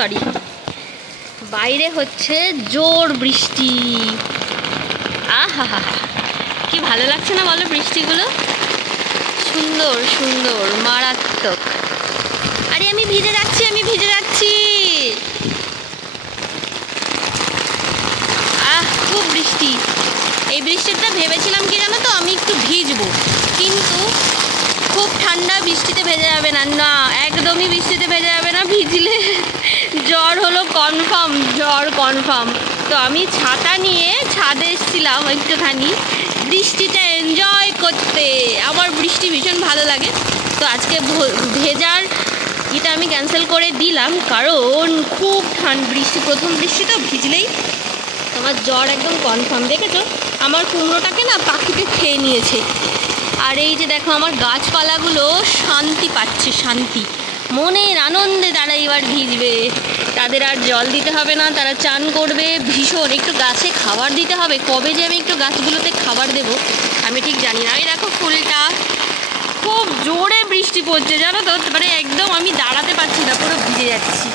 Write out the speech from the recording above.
Sorry, বাইরে হচ্ছে জোর বৃষ্টি। আহা হা হা, কি ভালো লাগছে না বলো বৃষ্টিগুলো, সুন্দর সুন্দর মারাত্মক। আরে আমি ভিজে যাচ্ছি, আমি ভিজে যাচ্ছি। খুব বৃষ্টি। এই বৃষ্টিটা ভেবেছিলাম কি জানো তো, আমি একটু ভিজবো, কিন্তু খুব ঠান্ডা, বৃষ্টিতে ভেজে যাবে না, না একদমই বৃষ্টিতে ভেজে যাবে না, ভিজলে জ্বর হলো কনফার্ম, জ্বর কনফার্ম। তো আমি ছাতা নিয়ে ছাদে এসেছিলাম একটুখানি বৃষ্টিটা এনজয় করতে। আমার বৃষ্টি ভীষণ ভালো লাগে। তো আজকে ভেজার এটা আমি ক্যান্সেল করে দিলাম, কারণ খুব ঠান্ডা বৃষ্টি, প্রথম বৃষ্টি তো ভিজলেই আমার জ্বর একদম কনফার্ম। দেখেছো আমার কুমড়োটাকে না পাখিতে খেয়ে নিয়েছে। আর এই যে দেখো আমার গাছপালাগুলো শান্তি পাচ্ছে, শান্তি, মনের আনন্দে তারা এবার ভিজবে, তাদের আর জল দিতে হবে না, তারা চান করবে। ভীষণ একটু গাছে খাবার দিতে হবে, কবে যে আমি একটু গাছগুলোতে খাবার দেবো আমি ঠিক জানি না। এই দেখো ফুলটা, খুব জোরে বৃষ্টি পড়ছে জানো তো, মানে একদম আমি দাঁড়াতে পারছি না, পুরো ভিজে যাচ্ছি।